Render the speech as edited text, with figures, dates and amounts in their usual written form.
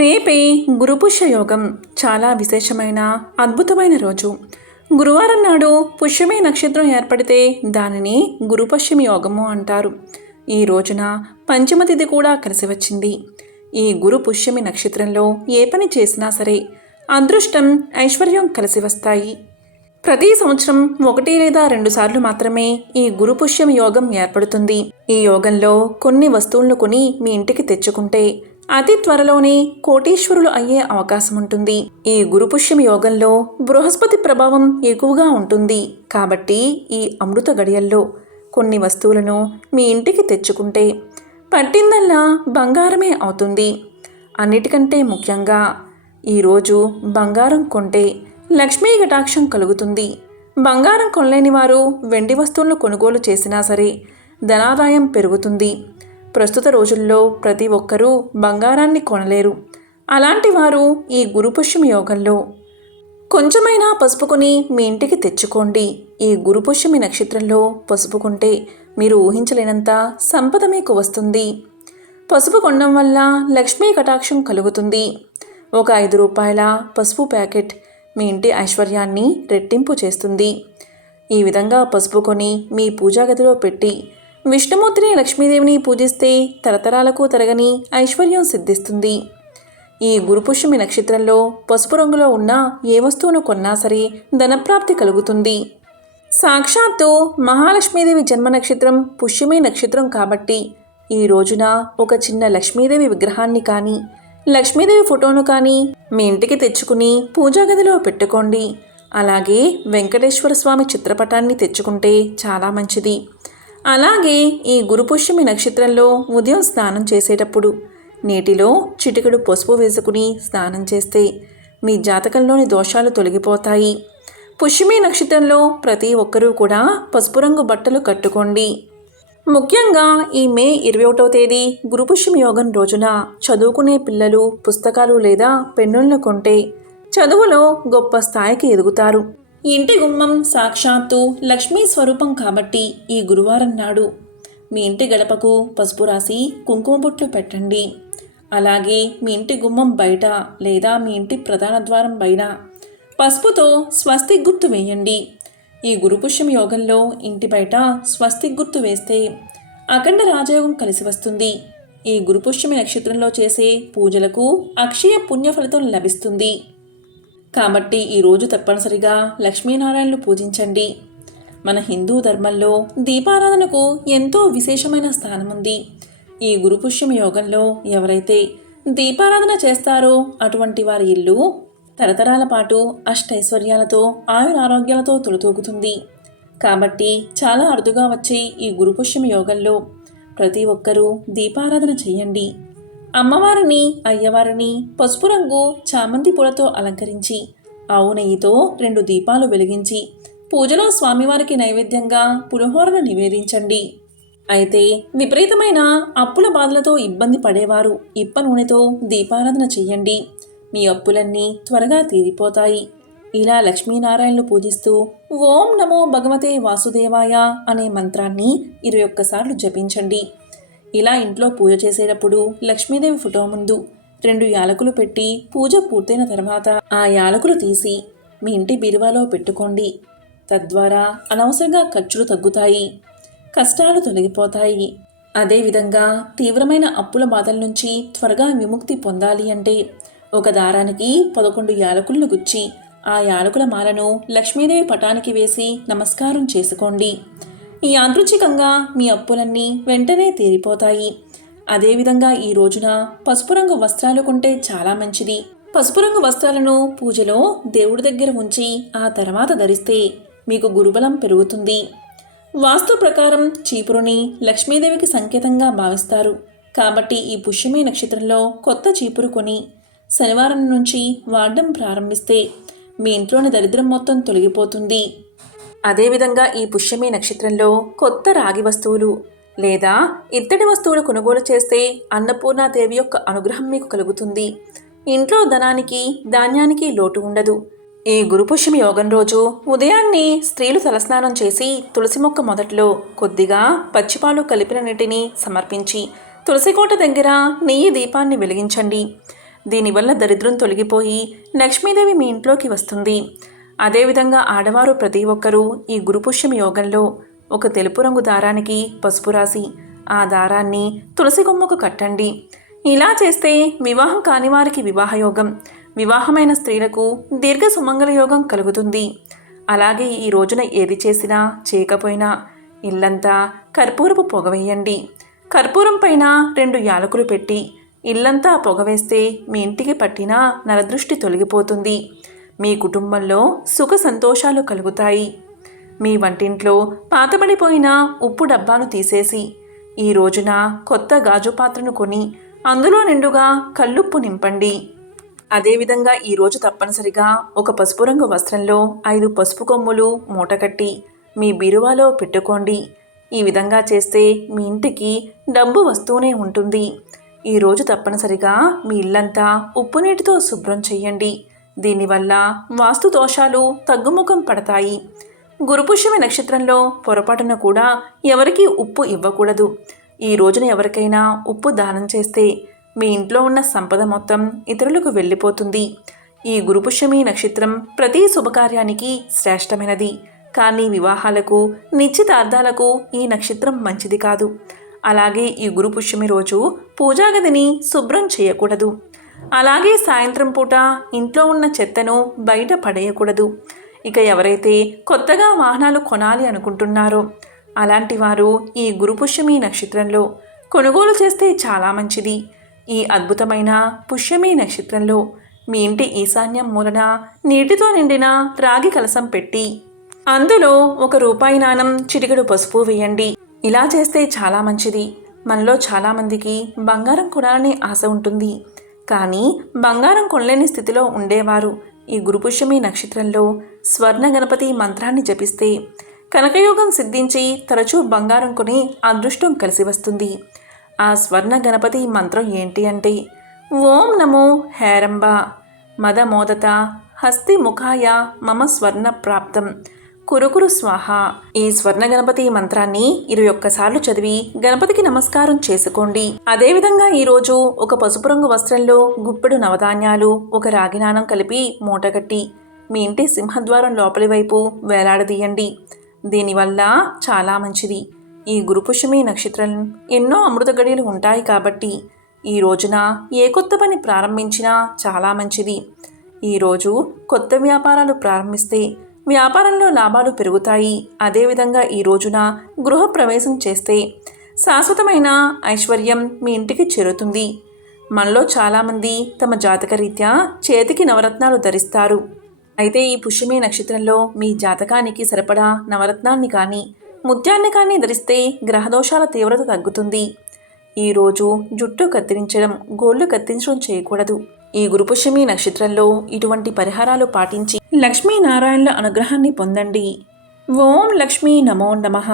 రేపే గురుపుష్య యోగం చాలా విశేషమైన అద్భుతమైన రోజు. గురువారం నాడు పుష్యమి నక్షత్రం ఏర్పడితే దానిని గురుపష్యమి యోగము అంటారు. ఈ రోజున పంచమ తిథి కూడా కలిసి వచ్చింది. ఈ గురు పుష్యమి నక్షత్రంలో ఏ పని చేసినా సరే అదృష్టం, ఐశ్వర్యం కలిసి వస్తాయి. ప్రతి సంవత్సరం 1 లేదా 2 సార్లు మాత్రమే ఈ గురు పుష్యమి యోగం ఏర్పడుతుంది. ఈ యోగంలో కొన్ని వస్తువులను కొని మీ ఇంటికి తెచ్చుకుంటే అతి త్వరలోనే కోటీశ్వరులు అయ్యే అవకాశం ఉంటుంది. ఈ గురుపుష్యమి యోగంలో బృహస్పతి ప్రభావం ఎక్కువగా ఉంటుంది. కాబట్టి ఈ అమృత గడియల్లో కొన్ని వస్తువులను మీ ఇంటికి తెచ్చుకుంటే పట్టిందల్లా బంగారమే అవుతుంది. అన్నిటికంటే ముఖ్యంగా ఈరోజు బంగారం కొంటే లక్ష్మీ కటాక్షం కలుగుతుంది. బంగారం కొనలేని వారు వెండి వస్తువులను కొనుగోలు చేసినా సరే ధనాదాయం పెరుగుతుంది. ప్రస్తుత రోజుల్లో ప్రతి ఒక్కరూ బంగారాన్ని కొనలేరు. అలాంటి వారు ఈ గురుపుష్యమి యోగంలో కొంచెమైనా పసుపు కొని మీ ఇంటికి తెచ్చుకోండి. ఈ గురుపుష్యమి నక్షత్రంలో పసుపు కొంటే మీరు ఊహించలేనంత సంపద మీకు వస్తుంది. పసుపు కొనడం వల్ల లక్ష్మీ కటాక్షం కలుగుతుంది. ఒక 5 రూపాయల పసుపు ప్యాకెట్ మీ ఇంటి ఐశ్వర్యాన్ని రెట్టింపు చేస్తుంది. ఈ విధంగా పసుపు కొని మీ పూజా గదిలో పెట్టి విష్ణుమూర్తిని, లక్ష్మీదేవిని పూజిస్తే తరతరాలకు తరగని ఐశ్వర్యం సిద్ధిస్తుంది. ఈ గురుపుష్యమి నక్షత్రంలో పసుపు రంగులో ఉన్న ఏ వస్తువును కొన్నా సరే ధనప్రాప్తి కలుగుతుంది. సాక్షాత్తు మహాలక్ష్మీదేవి జన్మ నక్షత్రం పుష్యమి నక్షత్రం కాబట్టి ఈ రోజున ఒక చిన్న లక్ష్మీదేవి విగ్రహాన్ని కానీ, లక్ష్మీదేవి ఫోటోను కానీ మీ ఇంటికి తెచ్చుకుని పూజా గదిలో పెట్టుకోండి. అలాగే వెంకటేశ్వర స్వామి చిత్రపటాన్ని తెచ్చుకుంటే చాలా మంచిది. అలాగే ఈ గురుపుష్యమి నక్షత్రంలో ఉదయం స్నానం చేసేటప్పుడు నీటిలో చిటికెడు పసుపు వేసుకుని స్నానం చేస్తే మీ జాతకంలోని దోషాలు తొలగిపోతాయి. పుష్యమి నక్షత్రంలో ప్రతి ఒక్కరూ కూడా పసుపు రంగు బట్టలు కట్టుకోండి. ముఖ్యంగా ఈ మే 21వ తేదీ గురుపుష్యమి యోగం రోజున చదువుకునే పిల్లలు పుస్తకాలు లేదా పెన్నులను కొంటే చదువులో గొప్ప స్థాయికి ఎదుగుతారు. ఇంటి గుమ్మం సాక్షాత్తు లక్ష్మీ స్వరూపం కాబట్టి ఈ గురువారం నాడు మీ ఇంటి గడపకు పసుపు రాసి కుంకుమ బొట్లు పెట్టండి. అలాగే మీ ఇంటి గుమ్మం బయట లేదా మీ ఇంటి ప్రధాన ద్వారం బయట పసుపుతో స్వస్తిక్ గుర్తు వేయండి. ఈ గురుపుష్యమి యోగంలో ఇంటి బయట స్వస్తిక్ గుర్తు వేస్తే అఖండ రాజయోగం కలిసి వస్తుంది. ఈ గురుపుష్యమి నక్షత్రంలో చేసే పూజలకు అక్షయ పుణ్య ఫలితం లభిస్తుంది. కాబట్టి ఈరోజు తప్పనిసరిగా లక్ష్మీనారాయణను పూజించండి. మన హిందూ ధర్మంలో దీపారాధనకు ఎంతో విశేషమైన స్థానం ఉంది. ఈ గురుపుష్యమి యోగంలో ఎవరైతే దీపారాధన చేస్తారో అటువంటి వారి ఇల్లు తరతరాల పాటు అష్టైశ్వర్యాలతో ఆయురారోగ్యాలతో తొలతూగుతుంది. కాబట్టి చాలా అరుదుగా వచ్చే ఈ గురుపుష్యమి యోగంలో ప్రతి ఒక్కరూ దీపారాధన చేయండి. అమ్మవారిని, అయ్యవారిని పసుపు రంగు చామంతి పూలతో అలంకరించి ఆవు నెయ్యితో 2 దీపాలు వెలిగించి పూజలో స్వామివారికి నైవేద్యంగా పులిహోరను నివేదించండి. అయితే విపరీతమైన అప్పుల బాధలతో ఇబ్బంది పడేవారు ఇప్ప నూనెతో దీపారాధన చెయ్యండి. మీ అప్పులన్నీ త్వరగా తీరిపోతాయి. ఇలా లక్ష్మీనారాయణను పూజిస్తూ ఓం నమో భగవతే వాసుదేవాయ అనే మంత్రాన్ని 21 సార్లు జపించండి. ఇలా ఇంట్లో పూజ చేసేటప్పుడు లక్ష్మీదేవి ఫోటో ముందు 2 యాలకులు పెట్టి పూజ పూర్తయిన తర్వాత ఆ యాలకులు తీసి మీ ఇంటి బీరువాలో పెట్టుకోండి. తద్వారా అనవసరంగా ఖర్చులు తగ్గుతాయి, కష్టాలు తొలగిపోతాయి. అదేవిధంగా తీవ్రమైన అప్పుల బాధల నుంచి త్వరగా విముక్తి పొందాలి అంటే ఒక దారానికి 11 యాలకులను గుచ్చి ఆ యాలకుల మాలను లక్ష్మీదేవి పటానికి వేసి నమస్కారం చేసుకోండి. ఈ యాదృచ్ఛికంగా మీ అప్పులన్నీ వెంటనే తీరిపోతాయి. అదేవిధంగా ఈ రోజున పసుపు రంగు వస్త్రాలు కొంటే చాలా మంచిది. పసుపు రంగు వస్త్రాలను పూజలో దేవుడి దగ్గర ఉంచి ఆ తర్వాత ధరిస్తే మీకు గురుబలం పెరుగుతుంది. వాస్తు ప్రకారం చీపురుని లక్ష్మీదేవికి సంకేతంగా భావిస్తారు. కాబట్టి ఈ పుష్యమి నక్షత్రంలో కొత్త చీపురు కొని శనివారం నుంచి వాడడం ప్రారంభిస్తే మీ ఇంట్లోని దరిద్రం మొత్తం తొలగిపోతుంది. అదేవిధంగా ఈ పుష్యమి నక్షత్రంలో కొత్త రాగి వస్తువులు లేదా ఇత్తడి వస్తువులు కొనుగోలు చేస్తే అన్నపూర్ణాదేవి యొక్క అనుగ్రహం మీకు కలుగుతుంది. ఇంట్లో ధనానికి, ధాన్యానికి లోటు ఉండదు. ఈ గురుపుష్యమి యోగం రోజు ఉదయాన్నే స్త్రీలు తలస్నానం చేసి తులసి మొక్క మొదట్లో కొద్దిగా పచ్చిపాలు కలిపిన నీటిని సమర్పించి తులసికోట దగ్గర నెయ్యి దీపాన్ని వెలిగించండి. దీనివల్ల దరిద్రం తొలగిపోయి లక్ష్మీదేవి మీ ఇంట్లోకి వస్తుంది. అదేవిధంగా ఆడవారు ప్రతి ఒక్కరూ ఈ గురుపుష్యమి యోగంలో ఒక తెలుపు రంగు దారానికి పసుపు రాసి ఆ దారాన్ని తులసి కొమ్మకు కట్టండి. ఇలా చేస్తే వివాహం కాని వారికి వివాహయోగం, వివాహమైన స్త్రీలకు దీర్ఘ సుమంగళ యోగం కలుగుతుంది. అలాగే ఈ రోజున ఏది చేసినా చేయకపోయినా ఇల్లంతా కర్పూరపు పొగ వేయండి. కర్పూరం పైన 2 యాలకులు పెట్టి ఇల్లంతా పొగవేస్తే మీ ఇంటికి పట్టిన నరదృష్టి తొలగిపోతుంది. మీ కుటుంబంలో సుఖ సంతోషాలు కలుగుతాయి. మీ వంటింట్లో పాతబడిపోయిన ఉప్పు డబ్బాను తీసేసి ఈ రోజున కొత్త గాజు పాత్రను కొని అందులో నిండుగా కల్లుప్పు నింపండి. అదేవిధంగా ఈరోజు తప్పనిసరిగా ఒక పసుపు రంగు వస్త్రంలో 5 పసుపు కొమ్ములు మూటకట్టి మీ బీరువాలో పెట్టుకోండి. ఈ విధంగా చేస్తే మీ ఇంటికి డబ్బు వస్తూనే ఉంటుంది. ఈరోజు తప్పనిసరిగా మీ ఇల్లంతా ఉప్పు నీటితో శుభ్రం చేయండి. దీనివల్ల వాస్తు దోషాలు తగ్గుముఖం పడతాయి. గురుపుష్యమి నక్షత్రంలో పొరపాటున కూడా ఎవరికీ ఉప్పు ఇవ్వకూడదు. ఈ రోజున ఎవరికైనా ఉప్పు దానం చేస్తే మీ ఇంట్లో ఉన్న సంపద మొత్తం ఇతరులకు వెళ్ళిపోతుంది. ఈ గురుపుష్యమి నక్షత్రం ప్రతి శుభకార్యానికి శ్రేష్టమైనది. కానీ వివాహాలకు, నిశ్చితార్థాలకు ఈ నక్షత్రం మంచిది కాదు. అలాగే ఈ గురుపుష్యమి రోజు పూజాగదిని శుభ్రం చేయకూడదు. అలాగే సాయంత్రం పూట ఇంట్లో ఉన్న చెత్తను బయట పడేయకూడదు. ఇక ఎవరైతే కొత్తగా వాహనాలు కొనాలి అనుకుంటున్నారో అలాంటి వారు ఈ గురుపుష్యమి నక్షత్రంలో కొనుగోలు చేస్తే చాలా మంచిది. ఈ అద్భుతమైన పుష్యమి నక్షత్రంలో మీ ఇంటి ఈశాన్యం మూలన నీటితో నిండిన రాగి కలశం పెట్టి అందులో ₹1 నాణం, చిటికెడు పసుపు వేయండి. ఇలా చేస్తే చాలా మంచిది. మనలో చాలామందికి బంగారం కొనాలని ఆశ ఉంటుంది. కానీ బంగారం కొనలేని స్థితిలో ఉండేవారు ఈ గురుపుష్యమి నక్షత్రంలో స్వర్ణ గణపతి మంత్రాన్ని జపిస్తే కనకయోగం సిద్ధించి తరచూ బంగారం కొని అదృష్టం కలిసి వస్తుంది. ఆ స్వర్ణ గణపతి మంత్రం ఏంటి అంటే ఓం నమో హేరంబ మదమోదత హస్తి ముఖాయ మమ స్వర్ణ ప్రాప్తం కురుకురు స్వాహ. ఈ స్వర్ణ గణపతి మంత్రాన్ని 21 సార్లు చదివి గణపతికి నమస్కారం చేసుకోండి. అదేవిధంగా ఈరోజు ఒక పసుపు రంగు వస్త్రంలో గుప్పెడు నవధాన్యాలు, ఒక రాగి నాణం కలిపి మూటగట్టి మీ ఇంటి సింహద్వారం లోపలి వైపు వేలాడదీయండి. దీనివల్ల చాలా మంచిది. ఈ గురుపుష్యమి నక్షత్రం ఎన్నో అమృత గడియలు ఉంటాయి కాబట్టి ఈ రోజున ఏ కొత్త పని ప్రారంభించినా చాలా మంచిది. ఈరోజు కొత్త వ్యాపారాలు ప్రారంభిస్తే వ్యాపారంలో లాభాలు పెరుగుతాయి. అదేవిధంగా ఈ రోజున గృహప్రవేశం చేస్తే శాశ్వతమైన ఐశ్వర్యం మీ ఇంటికి చేరుతుంది. మనలో చాలామంది తమ జాతకరీత్యా చేతికి నవరత్నాలు ధరిస్తారు. అయితే ఈ పుష్యమి నక్షత్రంలో మీ జాతకానికి సరిపడా నవరత్నాన్ని కానీ ముత్యాన్ని కానీ ధరిస్తే గ్రహదోషాల తీవ్రత తగ్గుతుంది. ఈరోజు జుట్టు కత్తిరించడం, గోళ్లు కత్తిరించడం చేయకూడదు. ఈ గురుపుష్యమి నక్షత్రంలో ఇటువంటి పరిహారాలు పాటించి లక్ష్మీనారాయణుల అనుగ్రహాన్ని పొందండి. ఓం లక్ష్మీ నమో నమః.